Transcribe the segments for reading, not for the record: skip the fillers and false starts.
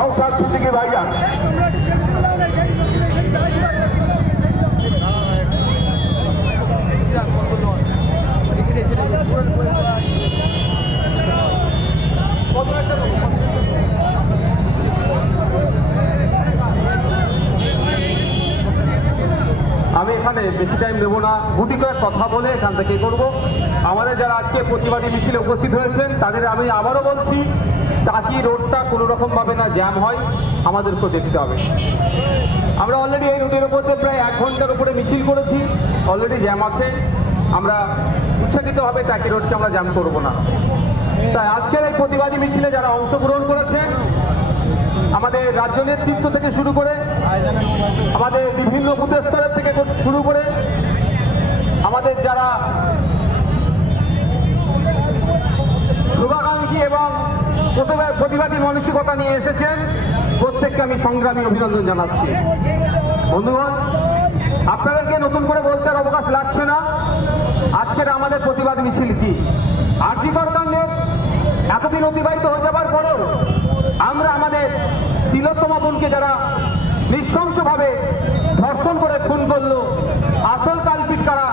नौशाद सिद्दीकी भाईजान। আমি এখানে বেশি টাইম নেব না, গুটি করে কথা বলে এখান থেকে করব। আমাদের যারা আজকে প্রতিবাদী মিছিলে উপস্থিত হয়েছেন তাদের আমি আবারও বলছি, টাকি রোডটা কোনো রকমভাবে না জ্যাম হয় আমাদেরকে দেখতে হবে। আমরা অলরেডি এই রুটের উপর প্রায় 1 ঘন্টার উপরে মিছিল করেছি, অলরেডি জ্যাম আছে। আমরা উচ্ছ্বাসিতভাবে টাকি রোডকে আমরা জ্যাম করব না। তাই আজকের এই প্রতিবাদী মিছিলে যারা অংশগ্রহণ করেছে, আমাদের রাজ্য নেতৃত্ব থেকে শুরু করে আমাদের বিভিন্ন বুথ স্তরের থেকে শুরু করে আমাদের যারা শুভাকাঙ্ক্ষী এবং প্রতিবাদী মানসিকতা নিয়ে এসেছেন, প্রত্যেককে আমি সংগ্রামী অভিনন্দন জানাচ্ছি। বন্ধুগণ, আপনাদেরকে নতুন করে বলতে অবকাশ লাগছে না আজকের আমাদের প্রতিবাদ মিছিল কি। আরজিকর কাণ্ডে এতদিন অতিবাহিত হয়ে যাবার পরেও আমরা আমাদের তিলোত্তমা বোনকে যারা নৃশংসভাবে ধর্ষণ করে খুন করলো, আসল কালপিট কারা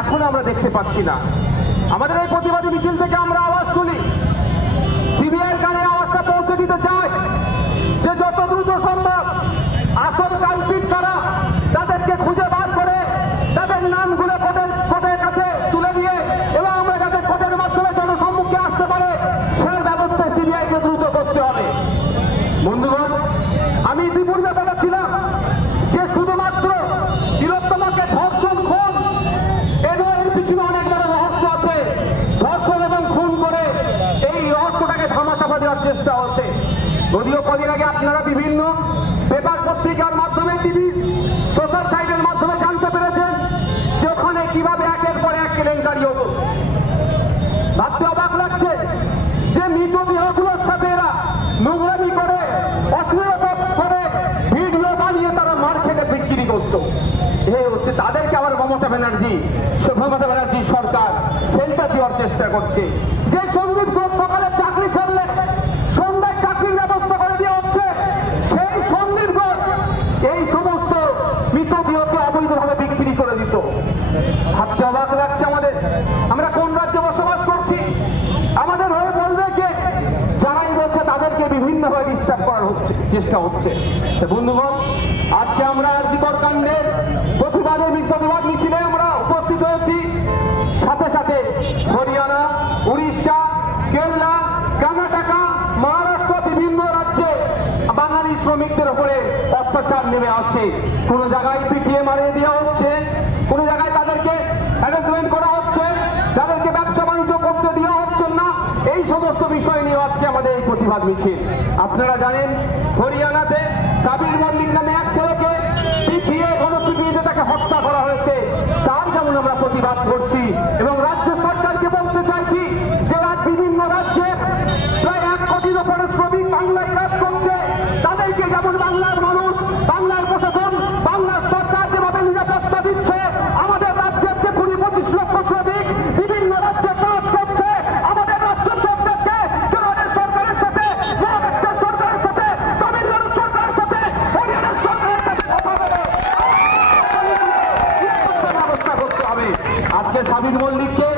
এখন আমরা দেখতে পাচ্ছি না। আমাদের এই প্রতিবাদী মিছিল থেকে আমরা আওয়াজ তুলি, সিবিআইয়ের কানে আওয়াজটা পৌঁছে দিতে চাই যে যত দ্রুত সম্ভব আসল কালপিট কারা তাদেরকে খুঁজে বার করে তাদের নামগুলো কোর্টের কাছে তুলে দিয়ে এবং আমরা যাতে কোর্টের মাধ্যমে জনসম্মুখে আসতে পারে সেই ব্যবস্থা সিবিআইকে দ্রুত করতে হবে। বন্ধুগণ, আমি ইতিপূর্বে বলেছিলাম যে শুধুমাত্র তিলোত্তমাকে ধর্ষণ খুন এর পিছনে অনেক বড় রহস্য আছে। ধর্ষণ এবং খুন করে এই রহস্যটাকে ধামাচাপা দেওয়ার চেষ্টা হচ্ছে। যদিও কদিন আগে আপনারা বিভিন্ন পেপার পত্রিকার মাধ্যমে টিভি সোশ্যাল সাইটের মাধ্যমে জানতে পেরেছেন যে ওখানে কিভাবে একের পর এক কেলেঙ্কারি হতো। ভাবতে অবাক লাগছে যে মৃত দেহগুলোর সাথে এরা নোংরামি করে অশ্লীলতা করে ভিডিও বানিয়ে তারা মার খেতে বিক্রি করত। এই হচ্ছে তাদেরকে আবার মমতা ব্যানার্জি সরকার সেলটা দেওয়ার চেষ্টা করছে। যে সন্দীপ ঘোষ সকালে চাকরি ছাড়লে সন্ধ্যায় চাকরির ব্যবস্থা করে দেওয়া হচ্ছে, সেই সন্দীপ ঘোষ এই সমস্ত মৃতদেহকে অবৈধভাবে বিক্রি করে দিত। ভাবতে অবাক লাগছে আমাদের, আমরা কোন রাজ্যে বসবাস করছি? আমাদের হয়ে বলবে কে? যারাই বলছে তাদেরকে বিভিন্নভাবে ডিস্টার্ব করার চেষ্টা হচ্ছে। বন্ধুগণ, আজকে আমরা আরজিকর কাণ্ডের প্রতিবাদ মিছিলে আমরা উপস্থিত হয়েছি। সাথে সাথে হরিয়ানা, উড়িষ্যা, কেরালা, কর্ণাটক, মহারাষ্ট্র বিভিন্ন রাজ্যে বাঙালি শ্রমিকদের উপরে অত্যাচার নেমে আসছে। কোন জায়গায় পিটিয়ে মারিয়ে দেওয়া হচ্ছে, কোন জায়গায় তাদেরকে হ্যারাসমেন্ট করা হচ্ছে, তাদেরকে ব্যবসা বাণিজ্য করতে দেওয়া হচ্ছে না। এই সমস্ত বিষয় নিয়ে আজকে আমাদের এই প্রতিবাদ মিছিল। আপনারা জানেন হরিয়ানাতে সাবির মল্লিক নামে এক ছেলেকে পিটিয়ে গণপিটিয়ে তাকে হত্যা করা হয়েছে। তার যেমন আমরা প্রতিবাদ করছি এবং রাজ্য সরকারকে বলতে চাইছি যে বিভিন্ন রাজ্যে প্রায় 1 কোটির উপরে শ্রমিক বাংলায় কাজ করছে, তাদেরকে যেমন বাংলার মানুষ, বাংলার প্রশাসন, বাংলার সরকার যেভাবে নিরাপত্তা দিচ্ছে, আমাদের রাজ্যের যে 20-25 লক্ষ শ্রমিক বিভিন্ন রাজ্যে কাজ করছে, আমাদের রাজ্য সরকারকে কেরলের সরকারের সাথে, মহারাষ্ট্রের সরকারের সাথে, তামিলনাড়ুর সরকারের সাথে, হরিয়ানার সরকারের সাথে কথা বলে ব্যবস্থা করতে হবে। আজকে সাবির মল্লিককে